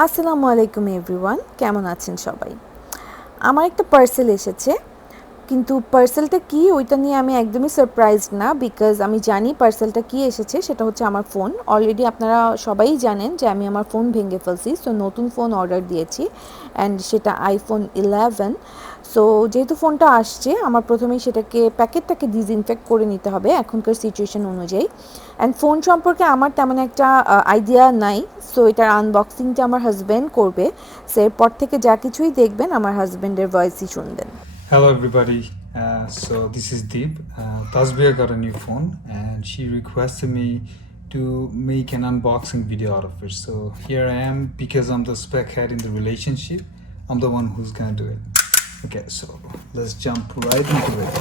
আসসালামু আলাইকুম এভরিওয়ান, কেমন আছেন সবাই? আমার একটা পার্সেল এসেছে, কিন্তু পার্সেলটা কি ওইটা নিয়ে আমি একদমই সারপ্রাইজড না, বিকজ আমি জানি পার্সেলটা কি এসেছে। সেটা হচ্ছে আমার ফোন। অলরেডি আপনারা সবাই জানেন যে আমি আমার ফোন ভেঙে ফেলছি, সো নতুন ফোন অর্ডার দিয়েছি অ্যান্ড সেটা আইফোন 11। সো যেহেতু ফোনটা আসছে, আমার প্রথমেই সেটাকে প্যাকেটটাকে ডিসইনফেক্ট করে নিতে হবে এখনকার সিচুয়েশন অনুযায়ী। অ্যান্ড ফোন সম্পর্কে আমার তেমন একটা আইডিয়া নাই, সো এটার আনবক্সিংটা আমার হাজব্যান্ড করবে। সো এরপর থেকে যা কিছুই দেখবেন আমার হাজব্যান্ডের ভয়েসই শুনবেন। Hello everybody. So this is Deep. Tasbiha got a new phone and she requested me to make an unboxing video out of it. So here I am because I'm the spec head in the relationship. I'm the one who's gonna do it. Okay, so let's jump right into it.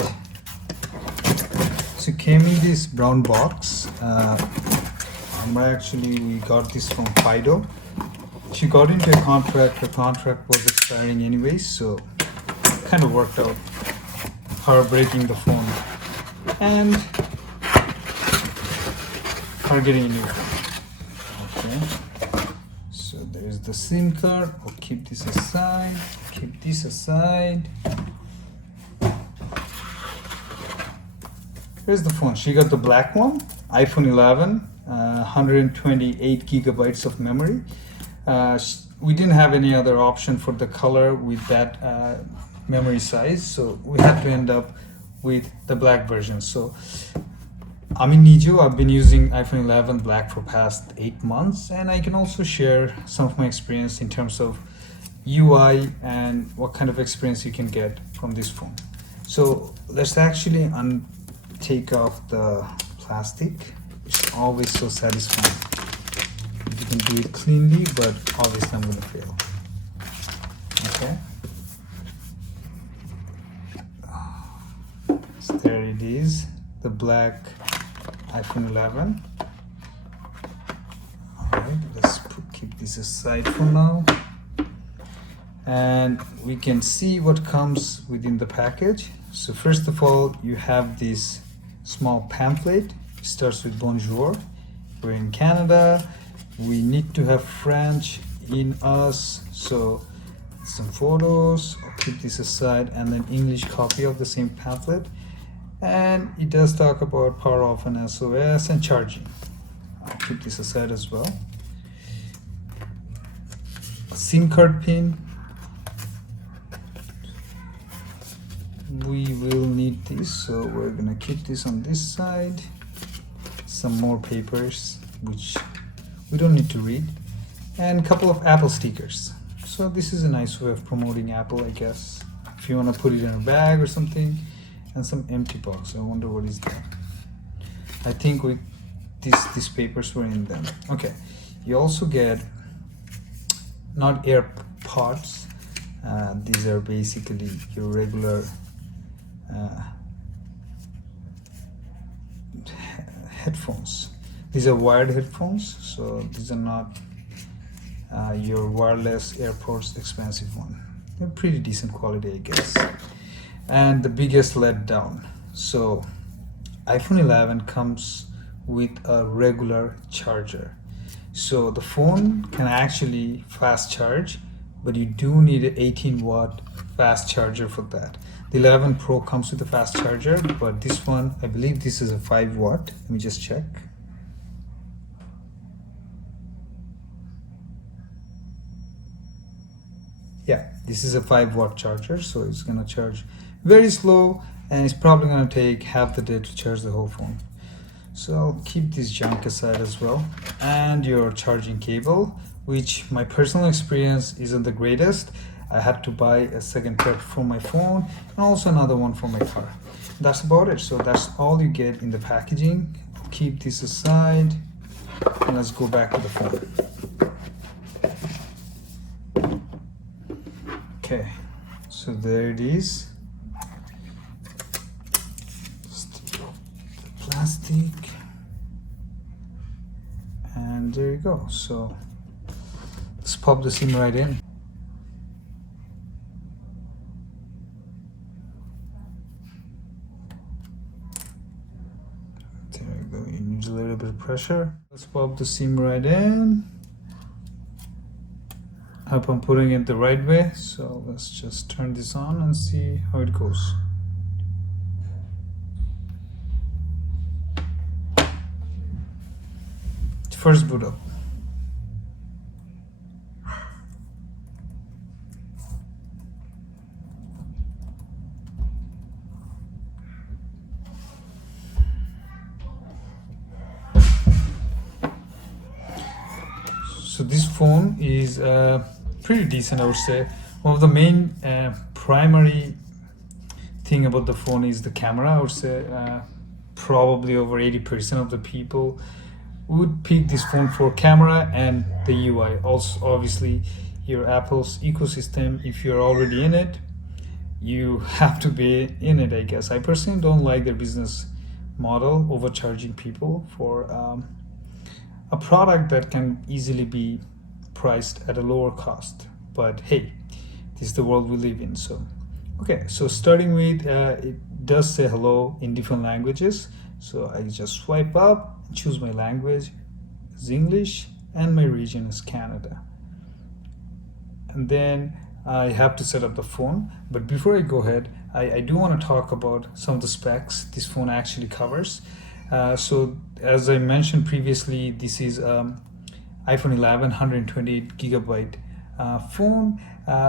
So came in this brown box. We got this from Fido. She got into a contract. Her contract was expiring anyways, so kind of worked out her breaking the phone and her getting a new phone. Okay, so there's the SIM card. I'll keep this aside. Keep this aside. Here's the phone. She got the black one, iPhone 11, 128 gigabytes of memory. We didn't have any other option for the color with that memory size, so we had to end up with the black version. So I've been using iPhone 11 black for past 8 months, and I can also share some of my experience in terms of UI and what kind of experience you can get from this phone. So let's actually take off the plastic. It's always so satisfying. You can do it cleanly, but obviously I'm gonna fail. Okay. So there it is, the black iPhone 11. Alright, let's keep this aside for now. And we can see what comes within the package. So first of all, you have this small pamphlet. It starts with bonjour. We're in Canada. We need to have French in us. So some photos. I'll keep this aside, and then English copy of the same pamphlet. And it does talk about power off and SOS and charging. I'll keep this aside as well. A SIM card pin. We will need this, so we're gonna keep this on this side. Some more papers which we don't need to read, and a couple of Apple stickers. So this is a nice way of promoting Apple, I guess, if you want to put it in a bag or something. And some empty box. I wonder what is that. I think these papers were in them. Okay, you also get not AirPods. These are basically your regular headphones. These are wired headphones, so these are not your wireless AirPods expensive one. They're pretty decent quality, I guess. And the biggest letdown. So iPhone 11 comes with a regular charger. So the phone can actually fast charge, but you do need an 18-watt fast charger for that. The 11 Pro comes with a fast charger, but this one, I believe this is a 5-watt. Let me just check. Yeah, this is a 5-watt charger, so it's gonna charge very slow, and it's probably gonna take half the day to charge the whole phone. So I'll keep this junk aside as well. And your charging cable, which my personal experience isn't the greatest. I had to buy a second pair for my phone and also another one for my car. That's about it. So that's all you get in the packaging. I'll keep this aside, and let's go back to the phone. Okay, so there it is. Plastic, and there you go. So let's pop the SIM right in. There you go. You need a little bit of pressure. Let's pop the SIM right in. Hope I'm putting it the right way. So let's just turn this on and see how it goes. First boot up. So this phone is pretty decent, I would say. One of the main primary thing about the phone is the camera. I would say probably over 80% of the people would pick this phone for camera and the UI. Also, obviously, your Apple's ecosystem. If you're already in it, you have to be in it, I guess. I personally don't like their business model, overcharging people for a product that can easily be priced at a lower cost. But hey, this is the world we live in. So okay, so starting with it does say hello in different languages. So I just swipe up, choose my language is English, and my region is Canada. And then I have to set up the phone. But before I go ahead, I do want to talk about some of the specs this phone actually covers. So as I mentioned previously, this is iPhone 11 128 gigabyte phone.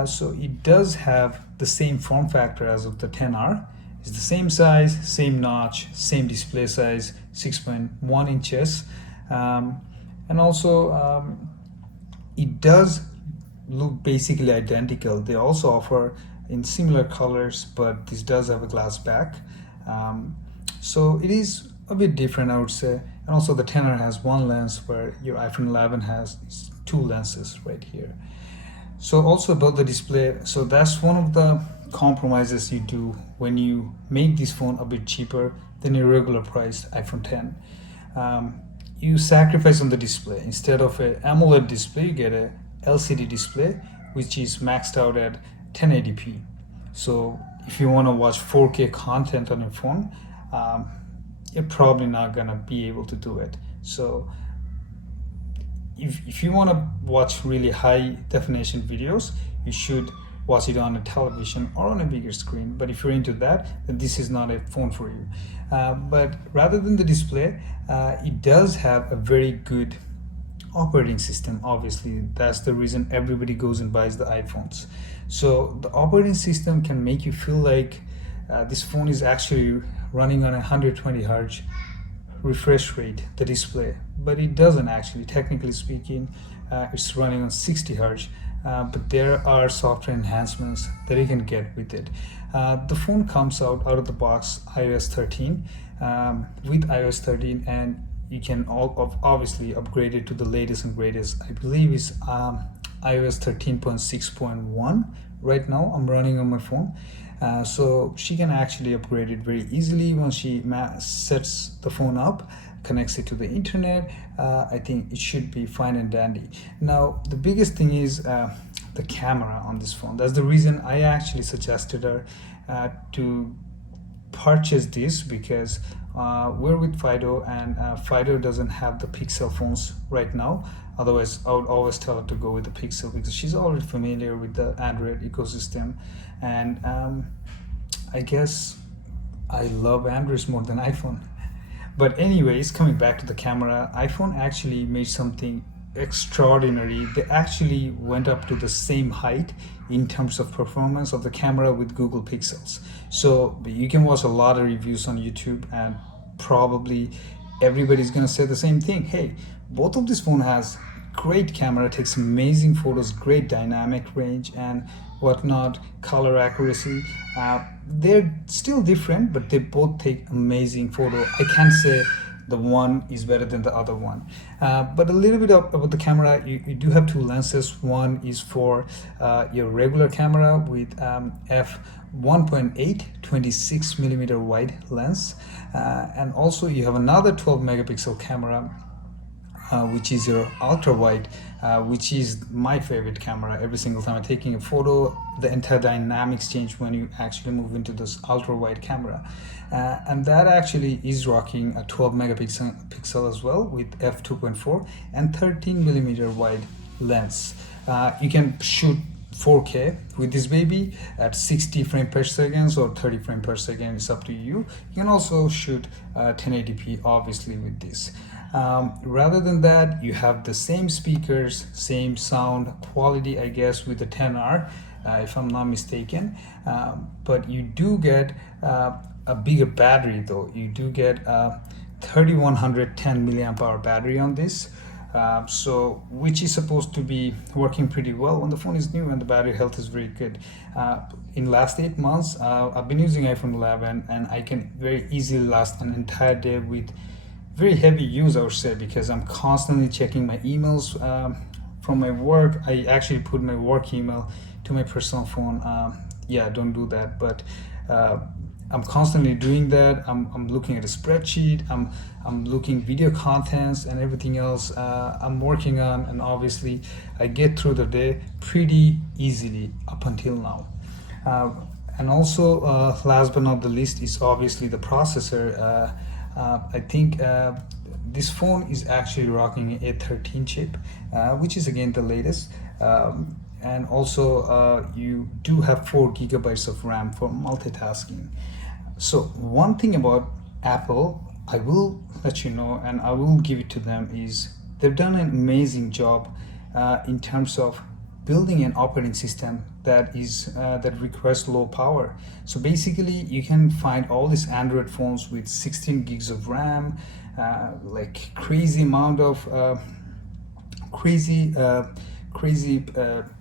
So it does have the same form factor as of the 10R. It's the same size, same notch, same display size, 6.1 inches. And also it does look basically identical. They also offer in similar colors, but this does have a glass back. So it is a bit different, I would say. And also the 10R has one lens where your iPhone 11 has two lenses right here. So also about the display, so that's one of the compromises you do when you make this phone a bit cheaper than your regular priced iPhone 10. You sacrifice on the display. Instead of a AMOLED display, you get a LCD display, which is maxed out at 1080p. So if you want to watch 4K content on your phone, you're probably not gonna be able to do it. So if you want to watch really high definition videos, you should watch it on a television or on a bigger screen. But if you're into that, then this is not a phone for you. But rather than the display, it does have a very good operating system. Obviously, that's the reason everybody goes and buys the iPhones. So the operating system can make you feel like this phone is actually running on a 120 hertz refresh rate, the display, but it doesn't actually. Technically speaking, it's running on 60 hertz, but there are software enhancements that you can get with it. The phone comes out of the box iOS 13 with iOS 13, and you can obviously upgrade it to the latest and greatest. I believe it's iOS 13.6.1 right now. I'm running on my phone. So she can actually upgrade it very easily once she sets the phone up, connects it to the internet. I think it should be fine and dandy. Now, the biggest thing is the camera on this phone. That's the reason I actually suggested her to purchase this, because we're with Fido, and Fido doesn't have the Pixel phones right now. Otherwise, I would always tell her to go with the Pixel because she's already familiar with the Android ecosystem. And I guess I love Android more than iPhone. But anyways, coming back to the camera, iPhone actually made something extraordinary. They actually went up to the same height in terms of performance of the camera with Google Pixels. So you can watch a lot of reviews on YouTube, and probably everybody's gonna say the same thing. Hey, both of this phone has great camera, takes amazing photos, great dynamic range and whatnot, color accuracy. They're still different, but they both take amazing photo. I can't say the one is better than the other one. But a little bit about the camera, you do have two lenses. One is for your regular camera with f1.8 26 millimeter wide lens, and also you have another 12 megapixel camera, which is your ultra wide, which is my favorite camera. Every single time I'm taking a photo, the entire dynamics change when you actually move into this ultra wide camera. And that actually is rocking a 12 megapixel as well with f2.4 and 13 millimeter wide lens. You can shoot 4K with this baby at 60 frames per second or 30 frames per second. It's up to you. You can also shoot 1080p obviously with this. Rather than that, you have the same speakers, same sound quality, I guess, with the 10R, if I'm not mistaken. But you do get a bigger battery though. You do get a 3110 milliamp hour battery on this. So which is supposed to be working pretty well when the phone is new and the battery health is very good. In last 8 months, I've been using iPhone 11 and I can very easily last an entire day with very heavy use, I would say, because I'm constantly checking my emails from my work. I actually put my work email to my personal phone. Yeah, don't do that, but I'm constantly doing that. I'm looking at a spreadsheet. I'm looking video contents and everything else I'm working on, and obviously I get through the day pretty easily up until now. And also, last but not the least, is obviously the processor. I think this phone is actually rocking an A13 chip, which is again the latest. And also, you do have 4 gigabytes of RAM for multitasking. So one thing about Apple, I will let you know, and I will give it to them, is they've done an amazing job in terms of building an operating system that requires low power. So basically, you can find all these Android phones with 16 gigs of RAM, like crazy amount of crazy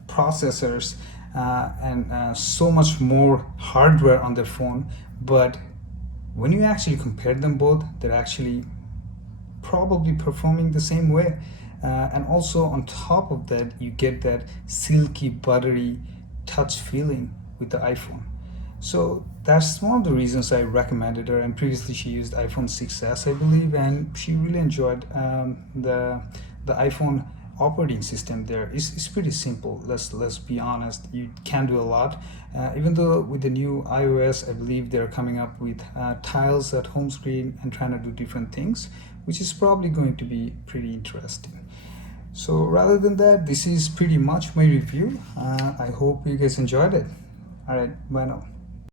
processors, and so much more hardware on their phone. But when you actually compare them both, they're actually probably performing the same way. And also on top of that, you get that silky, buttery touch feeling with the iPhone. So that's one of the reasons I recommended her. And previously, she used iPhone 6s, I believe, and she really enjoyed the iPhone operating system there. It's pretty simple. Let's be honest. You can do a lot. Even though with the new iOS, I believe they're coming up with tiles at home screen and trying to do different things, which is probably going to be pretty interesting. So rather than that, this is pretty much my review. I hope you guys enjoyed it. All right, bye now.